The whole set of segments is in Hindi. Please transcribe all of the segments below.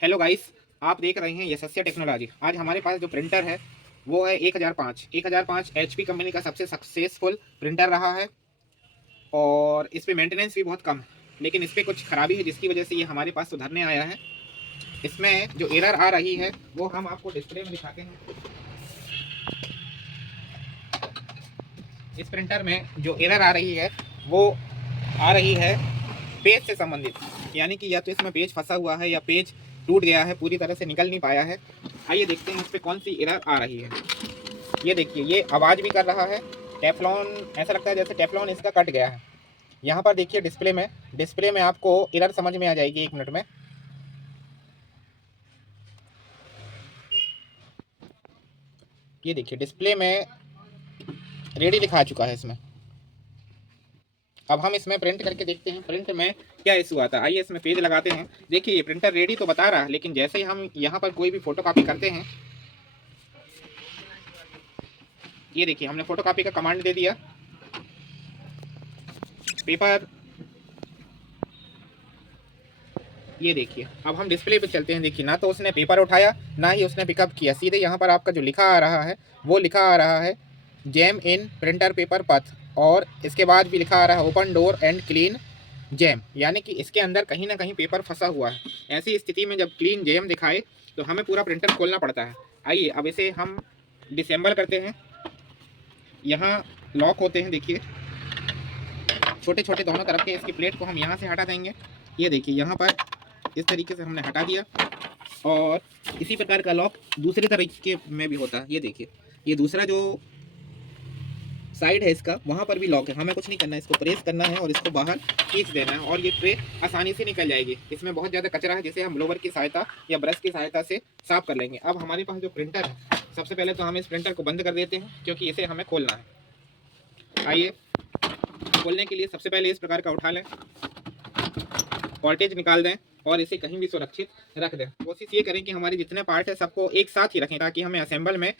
हेलो गाइस, आप देख रहे हैं यशस्वी टेक्नोलॉजी। आज हमारे पास जो प्रिंटर है वो है 1005 एचपी कंपनी का सबसे सक्सेसफुल प्रिंटर रहा है। और इस पे मेंटेनेंस भी बहुत कम है, लेकिन इस पे कुछ खराबी है जिसकी वजह से ये हमारे पास सुधरने आया है। इसमें जो एरर आ रही है वो हम आपको डिस्प्ले में दिखाते हैं। इस प्रिंटर में जो एरर आ रही है वो आ रही है पेज से संबंधित, यानी कि या तो इसमें पेज फंसा हुआ है या पेज टूट गया है, पूरी तरह से निकल नहीं पाया है। आइए देखते हैं इस पर कौन सी एरर आ रही है। ये देखिए, ये आवाज़ भी कर रहा है। टेफ्लॉन, ऐसा लगता है जैसे टेफ्लॉन इसका कट गया है। यहाँ पर देखिए डिस्प्ले में आपको एरर समझ में आ जाएगी 1 मिनट में। ये देखिए डिस्प्ले में रेडी लिखा चुका है इसमें। अब हम इसमें प्रिंट करके देखते हैं प्रिंट में क्या इशू आता है। आइए इसमें पेज लगाते हैं। देखिए ये प्रिंटर रेडी तो बता रहा है, लेकिन जैसे ही हम यहाँ पर कोई भी फोटो कॉपी करते हैं, ये देखिए हमने फोटो कॉपी का कमांड दे दिया। पेपर, ये देखिए अब हम डिस्प्ले पे चलते हैं। देखिए ना तो उसने पेपर उठाया ना ही उसने पिकअप किया, सीधे यहाँ पर आपका जो लिखा आ रहा है वो लिखा आ रहा है जैम इन प्रिंटर पेपर पथ, और इसके बाद भी लिखा आ रहा है open door and clean jam, यानी कि इसके अंदर कहीं ना कहीं पेपर फंसा हुआ है। ऐसी स्थिति में जब क्लीन जैम दिखाए तो हमें पूरा प्रिंटर खोलना पड़ता है। आइए अब इसे हम डिसेंबल करते हैं। यहाँ लॉक होते हैं, देखिए छोटे छोटे दोनों तरफ के। इसकी प्लेट को हम यहाँ से हटा देंगे। ये देखिए यहाँ पर इस तरीके से हमने हटा दिया। और इसी प्रकार का लॉक दूसरे तरीके में भी होता है। ये देखिए ये दूसरा जो साइड है इसका, वहाँ पर भी लॉक है। हमें कुछ नहीं करना है, इसको प्रेस करना है और इसको बाहर खींच देना है और ये ट्रे आसानी से निकल जाएगी। इसमें बहुत ज़्यादा कचरा है जिसे हम ब्लोवर की सहायता या ब्रश की सहायता से साफ कर लेंगे। अब हमारे पास जो प्रिंटर है, सबसे पहले तो हम इस प्रिंटर को बंद कर देते हैं क्योंकि इसे हमें खोलना है। आइए खोलने के लिए सबसे पहले इस प्रकार का उठा लें, वोल्टेज निकाल दें और इसे कहीं भी सुरक्षित रख दें। कोशिश ये करें कि हमारे जितने पार्ट है सबको एक साथ ही रखें ताकि हमें असेंबल में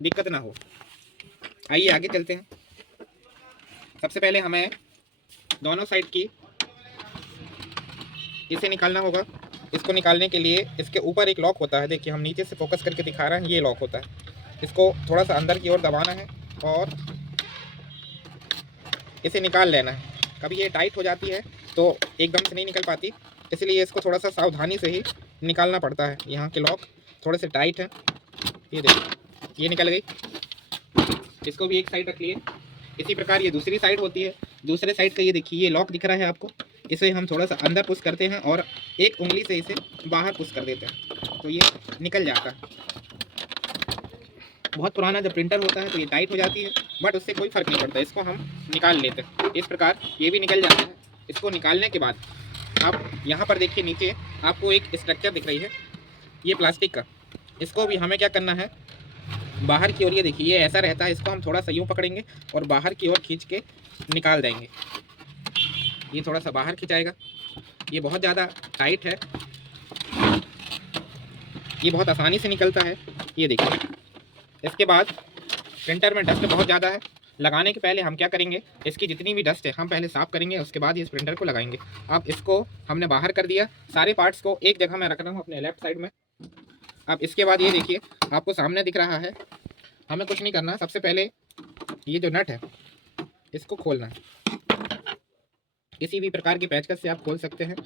दिक्कत ना हो। आइए आगे चलते हैं। सबसे पहले हमें दोनों साइड की इसे निकालना होगा। इसको निकालने के लिए इसके ऊपर एक लॉक होता है। देखिए हम नीचे से फोकस करके दिखा रहे हैं, ये लॉक होता है। इसको थोड़ा सा अंदर की ओर दबाना है और इसे निकाल लेना है। कभी ये टाइट हो जाती है तो एकदम से नहीं निकल पाती, इसलिए इसको थोड़ा सा सावधानी से ही निकालना पड़ता है। यहाँ के लॉक थोड़े से टाइट हैं। ये देखिए ये निकल गई। इसको भी एक साइड रख लिए। इसी प्रकार ये दूसरी साइड होती है। दूसरे साइड का ये देखिए ये लॉक दिख रहा है आपको, इसे हम थोड़ा सा अंदर पुश करते हैं और एक उंगली से इसे बाहर पुश कर देते हैं तो ये निकल जाता है। बहुत पुराना जब प्रिंटर होता है तो ये टाइट हो जाती है, बट उससे कोई फ़र्क नहीं पड़ता। इसको हम निकाल लेते हैं। इस प्रकार ये भी निकल जाता है। इसको निकालने के बाद आप यहाँ पर देखिए नीचे आपको एक स्ट्रक्चर दिख रही है, ये प्लास्टिक का। इसको भी हमें क्या करना है, बाहर की ओर, ये देखिए ये ऐसा रहता है, इसको हम थोड़ा सा यूँ पकड़ेंगे और बाहर की ओर खींच के निकाल देंगे। ये थोड़ा सा बाहर खिंचाएगा। ये बहुत ज़्यादा टाइट है, ये बहुत आसानी से निकलता है। ये देखिए इसके बाद प्रिंटर में डस्ट बहुत ज़्यादा है। लगाने के पहले हम क्या करेंगे, इसकी जितनी भी डस्ट है हम पहले साफ़ करेंगे, उसके बाद इस प्रिंटर को लगाएंगे। अब इसको हमने बाहर कर दिया, सारे पार्ट्स को एक जगह मैं रख रहा हूँ अपने लेफ्ट साइड में। अब इसके बाद ये देखिए आपको सामने दिख रहा है, हमें कुछ नहीं करना। सबसे पहले ये जो नट है इसको खोलना है। किसी भी प्रकार की पेचकस से आप खोल सकते हैं,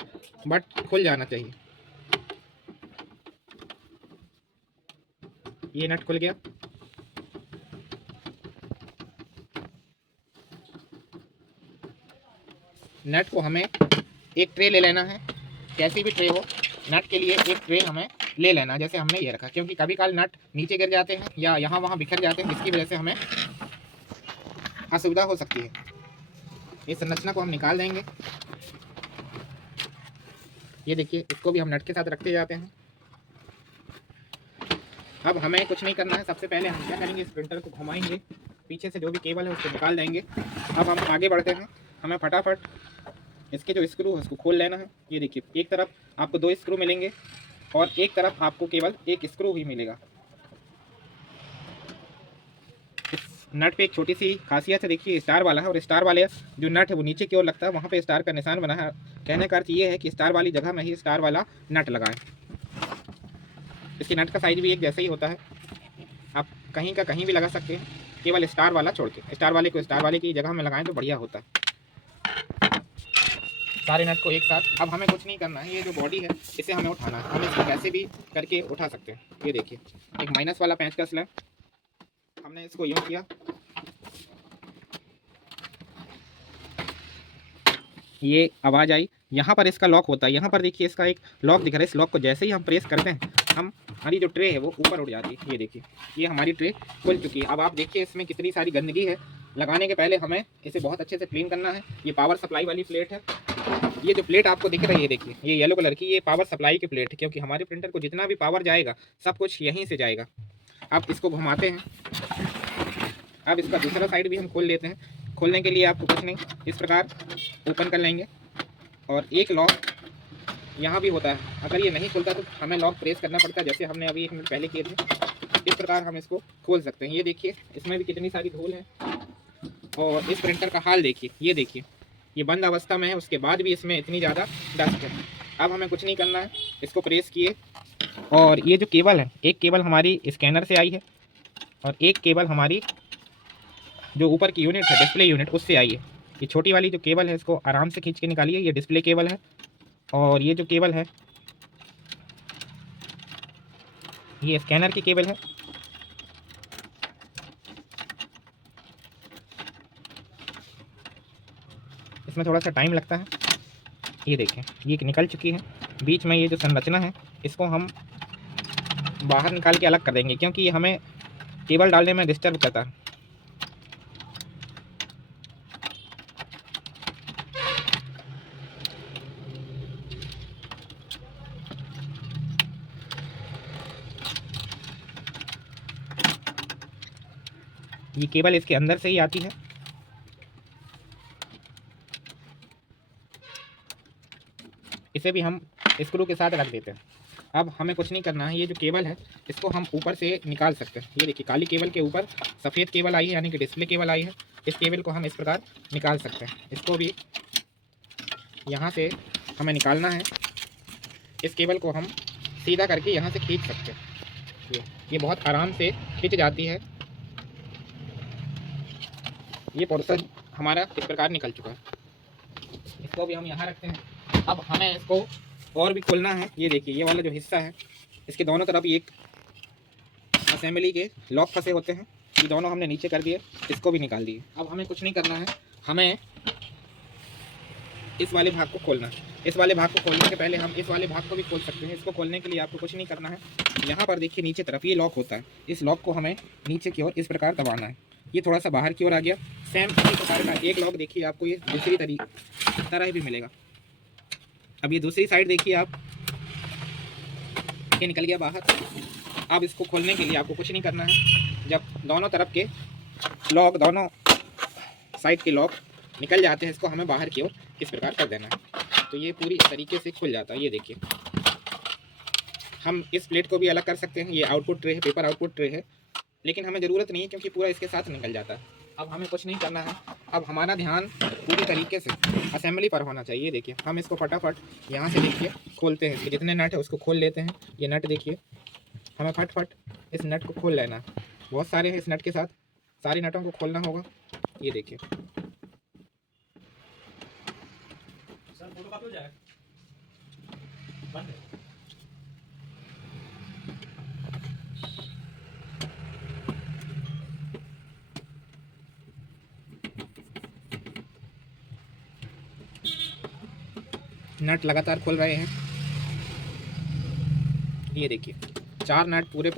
बट खुल जाना चाहिए। ये नट खुल गया। नट को हमें एक ट्रे ले लेना है, कैसी भी ट्रे हो, नट के लिए एक ट्रे हमें ले लेना, जैसे हमने ये रखा, क्योंकि कभी काल नट नीचे गिर जाते हैं या यहाँ वहाँ बिखर जाते हैं, जिसकी वजह से हमें असुविधा हो सकती है। इस संरचना को हम निकाल देंगे। ये देखिए इसको भी हम नट के साथ रखते जाते हैं। अब हमें कुछ नहीं करना है। सबसे पहले हम क्या करेंगे, इस प्रिंटर को घुमाएंगे, पीछे से जो भी केबल है उसको निकाल देंगे। अब हम आगे बढ़ते हैं। हमें फटाफट इसके जो स्क्रू है उसको खोल लेना है। ये देखिए एक तरफ आपको 2 स्क्रू मिलेंगे और एक तरफ आपको केवल एक स्क्रू ही मिलेगा। इस नट पे एक छोटी सी खासियत है, देखिए स्टार वाला है, और स्टार वाले जो नट है वो नीचे की ओर लगता है, वहाँ पे स्टार का निशान बना है। कहने का अर्थ ये है कि स्टार वाली जगह में ही स्टार वाला नट लगाएं। इसके नट का साइज भी एक जैसा ही होता है, आप कहीं का कहीं भी लगा सकते हैं, केवल स्टार वाला छोड़ के। स्टार वाले को स्टार वाले की जगह में लगाएं तो बढ़िया होता है। सारे नट को एक साथ। अब हमें कुछ नहीं करना है, ये जो बॉडी है इसे हमें उठाना है। हम इसको कैसे भी करके उठा सकते हैं। ये देखिए एक माइनस वाला पेंचकस है, हमने इसको यूँ किया, ये आवाज़ आई। यहाँ पर इसका लॉक होता है, यहाँ पर देखिए इसका एक लॉक दिख रहा है। इस लॉक को जैसे ही हम प्रेस करते हैं, हमारी जो ट्रे है वो ऊपर उठ जाती है। ये देखिए ये हमारी ट्रे खुल चुकी है। अब आप देखिए इसमें कितनी सारी गंदगी है। लगाने के पहले हमें इसे बहुत अच्छे से क्लीन करना है। ये पावर सप्लाई वाली प्लेट है। ये जो प्लेट आपको दिख रही है देखिए, ये येलो कलर की, ये पावर सप्लाई की प्लेट है, क्योंकि हमारे प्रिंटर को जितना भी पावर जाएगा सब कुछ यहीं से जाएगा। अब इसको घुमाते हैं। अब इसका दूसरा साइड भी हम खोल लेते हैं। खोलने के लिए आपको कुछ नहीं, इस प्रकार ओपन कर लेंगे और एक लॉक यहाँ भी होता है। अगर ये नहीं खुलता तो हमें लॉक प्रेस करना पड़ता है, जैसे हमने अभी 1 मिनट पहले किए थे। इस प्रकार हम इसको खोल सकते हैं। ये देखिए इसमें भी कितनी सारी धूल है और इस प्रिंटर का हाल देखिए। ये देखिए ये बंद अवस्था में है, उसके बाद भी इसमें इतनी ज़्यादा डस्ट है। अब हमें कुछ नहीं करना है, इसको प्रेस किए और ये जो केबल है, एक केबल हमारी स्कैनर से आई है और एक केबल हमारी जो ऊपर की यूनिट है, डिस्प्ले यूनिट, उससे आई है। ये छोटी वाली जो केबल है इसको आराम से खींच के निकालिए। ये डिस्प्ले केबल है और ये जो केबल है ये स्कैनर की केबल है। इसमें थोड़ा सा टाइम लगता है। ये देखें ये निकल चुकी है। बीच में ये जो संरचना है इसको हम बाहर निकाल के अलग कर देंगे, क्योंकि ये हमें केबल डालने में डिस्टर्ब करता है। ये केबल इसके अंदर से ही आती है। इसे भी हम स्क्रू के साथ रख देते हैं। अब हमें कुछ नहीं करना है, ये जो केबल है इसको हम ऊपर से निकाल सकते हैं। ये देखिए काली केबल के ऊपर सफ़ेद केबल आई है, यानी कि डिस्प्ले केबल आई है। इस केबल को हम इस प्रकार निकाल सकते हैं। इसको भी यहाँ से हमें निकालना है। इस केबल को हम सीधा करके यहाँ से खींच सकते हैं। ये बहुत आराम से खींच जाती है। ये पोर्शन हमारा इस प्रकार निकल चुका है। इसको भी हम यहाँ रखते हैं। अब हमें इसको और भी खोलना है। ये देखिए ये वाला जो हिस्सा है इसके दोनों तरफ एक असेंबली के लॉक फंसे होते हैं, ये दोनों हमने नीचे कर दिए, इसको भी निकाल दिए। अब हमें कुछ नहीं करना है, हमें इस वाले भाग को खोलना है। इस वाले भाग को खोलने के पहले हम इस वाले भाग को भी खोल सकते हैं। इसको खोलने के लिए आपको कुछ नहीं करना है। यहाँ पर देखिए नीचे तरफ ये लॉक होता है, इस लॉक को हमें नीचे की ओर इस प्रकार दबाना है। ये थोड़ा सा बाहर की ओर आ गया। सेम इसी प्रकार का एक लॉक देखिए आपको ये दूसरी तरह भी मिलेगा। अब ये दूसरी साइड देखिए आप, ये निकल गया बाहर। अब इसको खोलने के लिए आपको कुछ नहीं करना है। जब दोनों तरफ के लॉक, दोनों साइड के लॉक निकल जाते हैं, इसको हमें बाहर की ओर इस प्रकार कर देना है, तो ये पूरी तरीके से खुल जाता है। ये देखिए हम इस प्लेट को भी अलग कर सकते हैं। ये आउटपुट ट्रे है, पेपर आउटपुट ट्रे है, लेकिन हमें ज़रूरत नहीं है क्योंकि पूरा इसके साथ निकल जाता है। अब हमें कुछ नहीं करना है। अब हमारा ध्यान पूरी तरीके से असेंबली पर होना चाहिए। देखिए हम इसको फटाफट यहाँ से देखिए खोलते हैं। इसके जितने नट है उसको खोल लेते हैं। ये नट देखिए, हमें फटफट इस नट को खोल लेना। बहुत सारे हैं, इस नट के साथ सारे नटों को खोलना होगा। ये देखिए नट लगातार खोल रहे हैं। ये देखिए 4 नट पूरे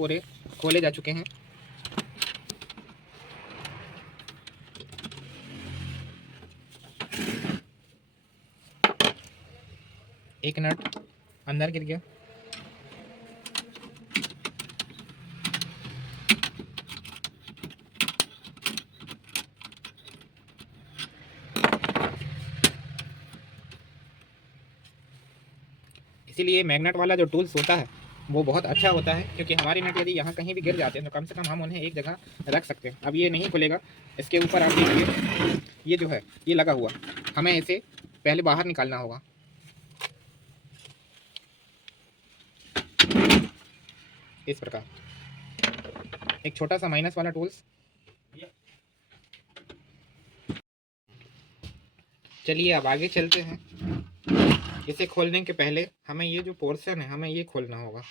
खोले जा चुके हैं। एक नट अंदर गिर गया। इसीलिए मैग्नेट वाला जो टूल्स होता है वो बहुत अच्छा होता है, क्योंकि हमारी नट यदि यहाँ कहीं भी गिर जाते हैं तो कम से कम हम उन्हें एक जगह रख सकते हैं। अब ये नहीं खुलेगा, इसके ऊपर आप देखिए ये जो है ये लगा हुआ, हमें इसे पहले बाहर निकालना होगा। इस प्रकार एक छोटा सा माइनस वाला टूल्स। चलिए अब आगे चलते हैं। इसे खोलने के पहले हमें ये जो पोर्शन है हमें ये खोलना होगा।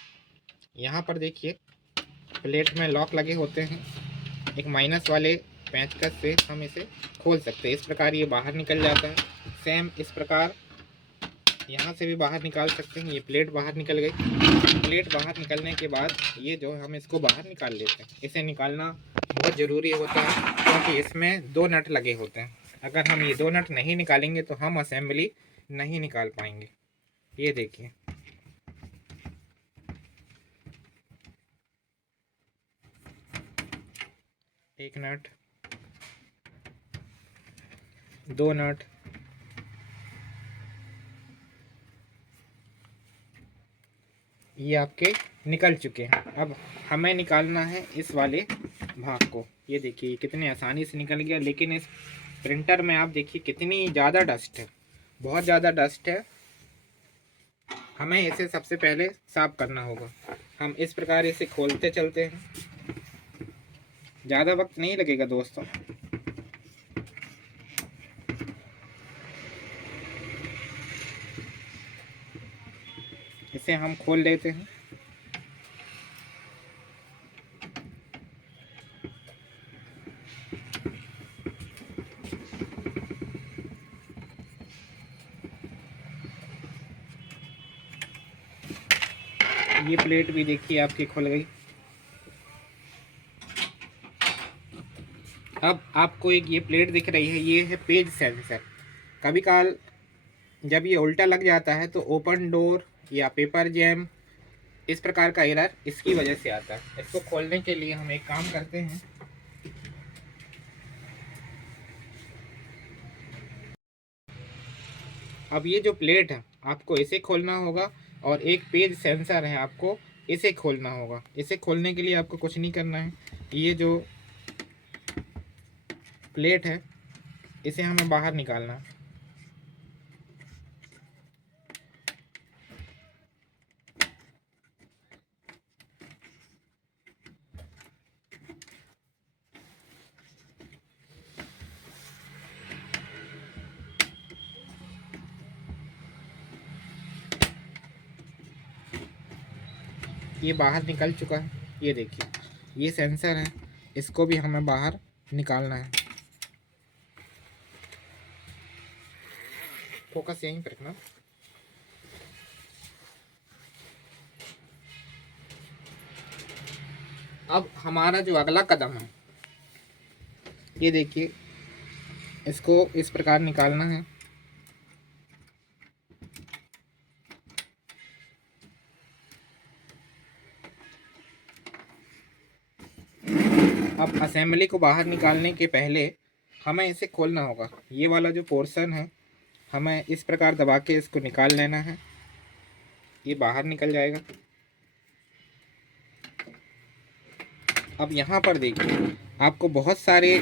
यहाँ पर देखिए प्लेट में लॉक लगे होते हैं, एक माइनस वाले पेंचकस से हम इसे खोल सकते हैं। इस प्रकार ये बाहर निकल जाता है। सेम इस प्रकार यहाँ से भी बाहर निकाल सकते हैं। ये प्लेट बाहर निकल गई। प्लेट बाहर निकलने के बाद ये जो हम इसको बाहर निकाल लेते हैं। इसे निकालना बहुत ज़रूरी होता है क्योंकि इसमें 2 नट लगे होते हैं। अगर हम ये 2 नट नहीं निकालेंगे तो हम असेंबली नहीं निकाल पाएंगे। ये देखिए एक नट, 2 नट, ये आपके निकल चुके हैं। अब हमें निकालना है इस वाले भाग को। ये देखिए कितने आसानी से निकल गया। लेकिन इस प्रिंटर में आप देखिए कितनी ज़्यादा डस्ट है, बहुत ज़्यादा डस्ट है। हमें इसे सबसे पहले साफ करना होगा। हम इस प्रकार इसे खोलते चलते हैं। ज़्यादा वक्त नहीं लगेगा दोस्तों। इसे हम खोल लेते हैं। ये प्लेट भी देखिए आपकी खुल गई। अब आपको एक ये प्लेट दिख रही है, ये है पेज सेंसर। कभी काल जब ये उल्टा लग जाता है तो ओपन डोर या पेपर जैम इस प्रकार का एरर इसकी वजह से आता है। इसको खोलने के लिए हम एक काम करते हैं। अब ये जो प्लेट है आपको इसे खोलना होगा और एक पेज सेंसर है आपको इसे खोलना होगा। इसे खोलने के लिए आपको कुछ नहीं करना है। ये जो प्लेट है इसे हमें बाहर निकालना है। ये बाहर निकल चुका है। ये देखिए ये सेंसर है, इसको भी हमें बाहर निकालना है। फोकस यहीं पर रखना। अब हमारा जो अगला कदम है ये देखिए इसको इस प्रकार निकालना है। अब असेंबली को बाहर निकालने के पहले हमें इसे खोलना होगा। ये वाला जो पोर्शन है हमें इस प्रकार दबा के इसको निकाल लेना है। ये बाहर निकल जाएगा। अब यहाँ पर देखिए आपको बहुत सारे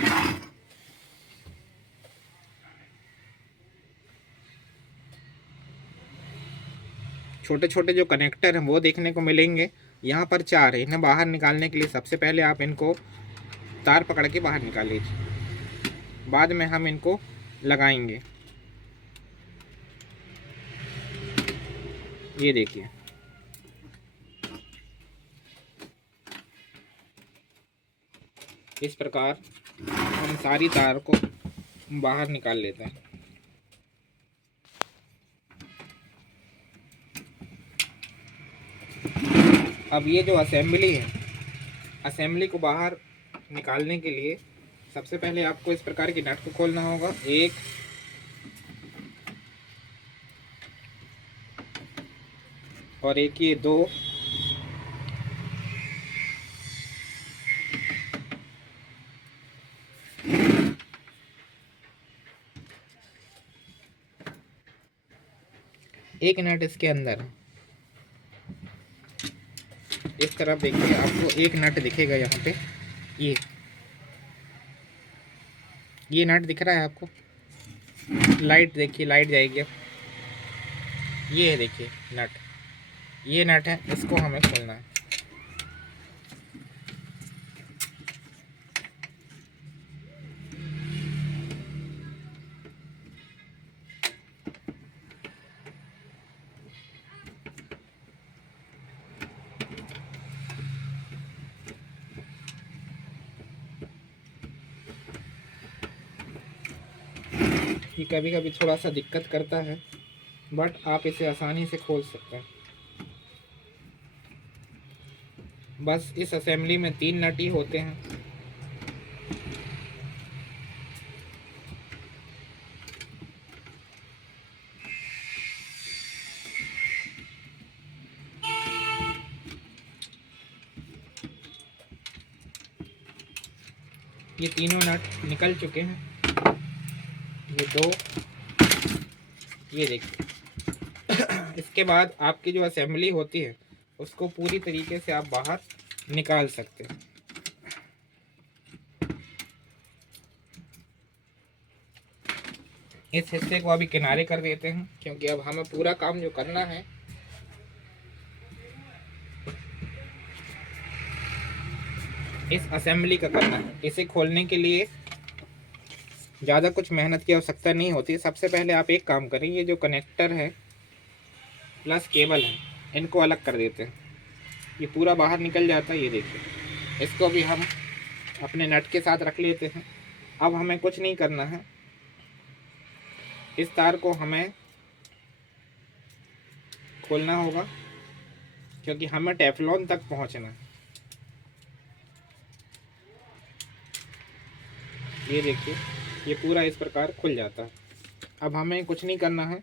छोटे छोटे जो कनेक्टर हैं वो देखने को मिलेंगे। यहाँ पर 4 है। इन्हें बाहर निकालने के लिए सबसे पहले आप इनको तार पकड़ के बाहर निकाल लीजिए। बाद में हम इनको लगाएंगे। ये देखिए इस प्रकार हम सारी तार को बाहर निकाल लेते हैं। अब ये जो असेंबली है, असेंबली को बाहर निकालने के लिए सबसे पहले आपको इस प्रकार की नट को खोलना होगा। एक और एक ये 2 एक नट इसके अंदर है। इस तरफ देखिए आपको एक नट दिखेगा यहाँ पे। ये नट दिख रहा है आपको। लाइट देखिए, लाइट जाएगी। ये है देखिए नट, ये नट है, इसको हमें खोलना है। ये कभी कभी थोड़ा सा दिक्कत करता है, बट आप इसे आसानी से खोल सकते हैं। बस इस असेंबली में 3 नट ही होते हैं। ये तीनों नट निकल चुके हैं। ये 2, ये देखिए। इसके बाद आपकी जो असेंबली होती है उसको पूरी तरीके से आप बाहर निकाल सकते हैं। इस हिस्से को अभी किनारे कर देते हैं, क्योंकि अब हमें पूरा काम जो करना है इस असेंबली का करना है। इसे खोलने के लिए ज़्यादा कुछ मेहनत की आवश्यकता नहीं होती। सबसे पहले आप एक काम करें, ये जो कनेक्टर है प्लस केबल है, इनको अलग कर देते हैं। ये पूरा बाहर निकल जाता है। ये देखिए, इसको भी हम अपने नट के साथ रख लेते हैं। अब हमें कुछ नहीं करना है, इस तार को हमें खोलना होगा, क्योंकि हमें टेफ्लॉन तक पहुंचना है। ये देखिए, ये पूरा इस प्रकार खुल जाता है। अब हमें कुछ नहीं करना है,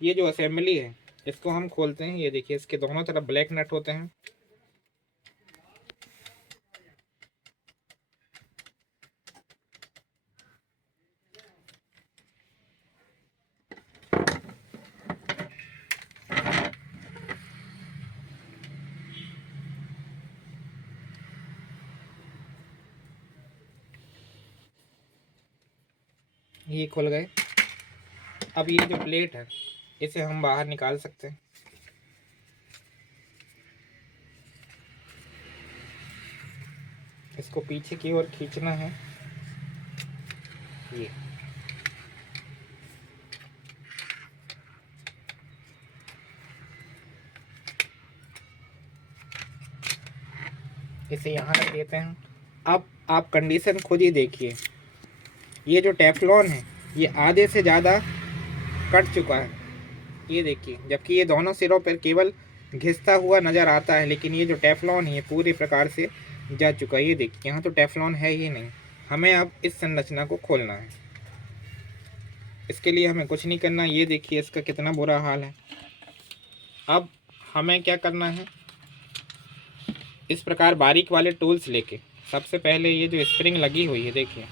ये जो असेंबली है इसको हम खोलते हैं। ये देखिए, इसके दोनों तरफ ब्लैक नट होते हैं। ये खुल गए। अब ये जो प्लेट है इसे हम बाहर निकाल सकते हैं। इसको पीछे की ओर खींचना है। ये इसे यहाँ रख देते हैं। अब आप कंडीशन खुद ही देखिए, ये जो टेफ्लॉन है ये आधे से ज़्यादा कट चुका है। ये देखिए, जबकि ये दोनों सिरों पर केवल घिसता हुआ नज़र आता है, लेकिन ये जो टेफ्लॉन है ये पूरी प्रकार से जा चुका है। ये देखिए, यहाँ तो टेफ्लॉन है ही नहीं। हमें अब इस संरचना को खोलना है। इसके लिए हमें कुछ नहीं करना। ये देखिए, इसका कितना बुरा हाल है। अब हमें क्या करना है, इस प्रकार बारीक वाले टूल्स लेके सबसे पहले ये जो स्प्रिंग लगी हुई है, देखिए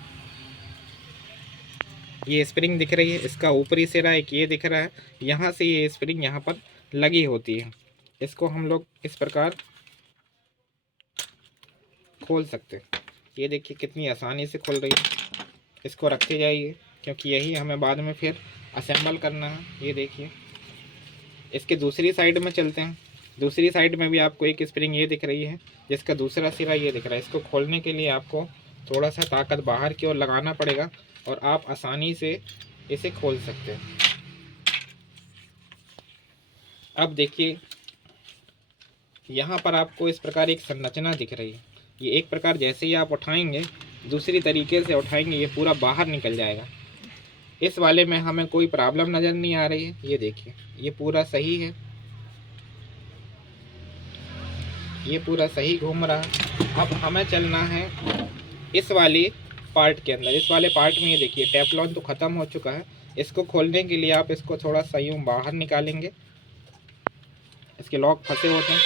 ये स्प्रिंग दिख रही है, इसका ऊपरी सिरा एक ये दिख रहा है, यहाँ से ये स्प्रिंग यहाँ पर लगी होती है। इसको हम लोग इस प्रकार खोल सकते हैं। ये देखिए कितनी आसानी से खुल रही है। इसको रखते जाइए, क्योंकि यही हमें बाद में फिर असेंबल करना है। ये देखिए, इसके दूसरी साइड में चलते हैं। दूसरी साइड में भी आपको एक स्प्रिंग ये दिख रही है, जिसका दूसरा सिरा ये दिख रहा है। इसको खोलने के लिए आपको थोड़ा सा ताकत बाहर की ओर लगाना पड़ेगा और आप आसानी से इसे खोल सकते हैं। अब देखिए, यहाँ पर आपको इस प्रकार एक संरचना दिख रही है। ये एक प्रकार जैसे ही आप उठाएंगे, दूसरी तरीके से उठाएंगे, ये पूरा बाहर निकल जाएगा। इस वाले में हमें कोई प्रॉब्लम नज़र नहीं आ रही है। ये देखिए, ये पूरा सही है, ये पूरा सही घूम रहा है। अब हमें चलना है इस वाली पार्ट के अंदर। इस वाले पार्ट में ये देखिए, टेफ्लॉन तो ख़त्म हो चुका है। इसको खोलने के लिए आप इसको थोड़ा सा यूँ बाहर निकालेंगे। इसके लॉक फंसे होते हैं,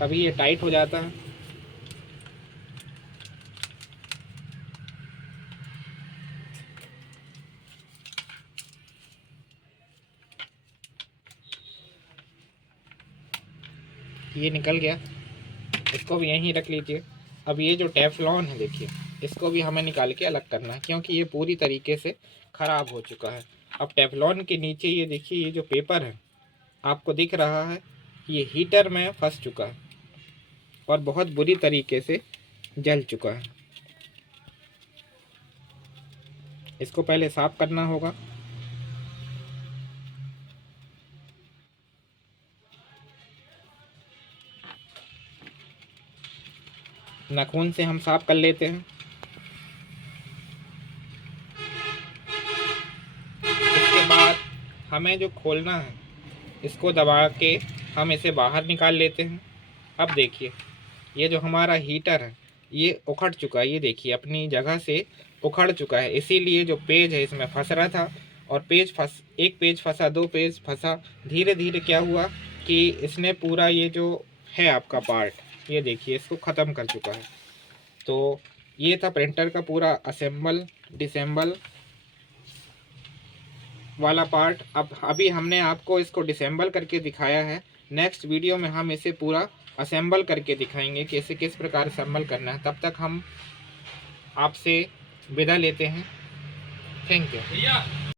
कभी ये टाइट हो जाता है। ये निकल गया, इसको भी यहीं रख लीजिए। अब ये जो टेफ्लॉन है देखिए, इसको भी हमें निकाल के अलग करना है, क्योंकि ये पूरी तरीके से ख़राब हो चुका है। अब टेफ्लॉन के नीचे ये देखिए, ये जो पेपर है आपको दिख रहा है, ये हीटर में फंस चुका है और बहुत बुरी तरीके से जल चुका है। इसको पहले साफ करना होगा। नाखून से हम साफ कर लेते हैं। हमें जो खोलना है इसको दबा के हम इसे बाहर निकाल लेते हैं। अब देखिए ये जो हमारा हीटर है ये उखड़ चुका है, ये देखिए अपनी जगह से उखड़ चुका है, इसीलिए जो पेज है इसमें फंस रहा था और एक पेज फंसा, 2 पेज फंसा, धीरे धीरे क्या हुआ कि इसने पूरा ये जो है आपका पार्ट ये देखिए इसको ख़त्म कर चुका है। तो ये था प्रिंटर का पूरा असेंबल डिसेंबल वाला पार्ट। अब अभी हमने आपको इसको डिसेंबल करके दिखाया है, नेक्स्ट वीडियो में हम इसे पूरा असेंबल करके दिखाएंगे कि इसे किस प्रकार असेंबल करना है। तब तक हम आपसे विदा लेते हैं। Thank you.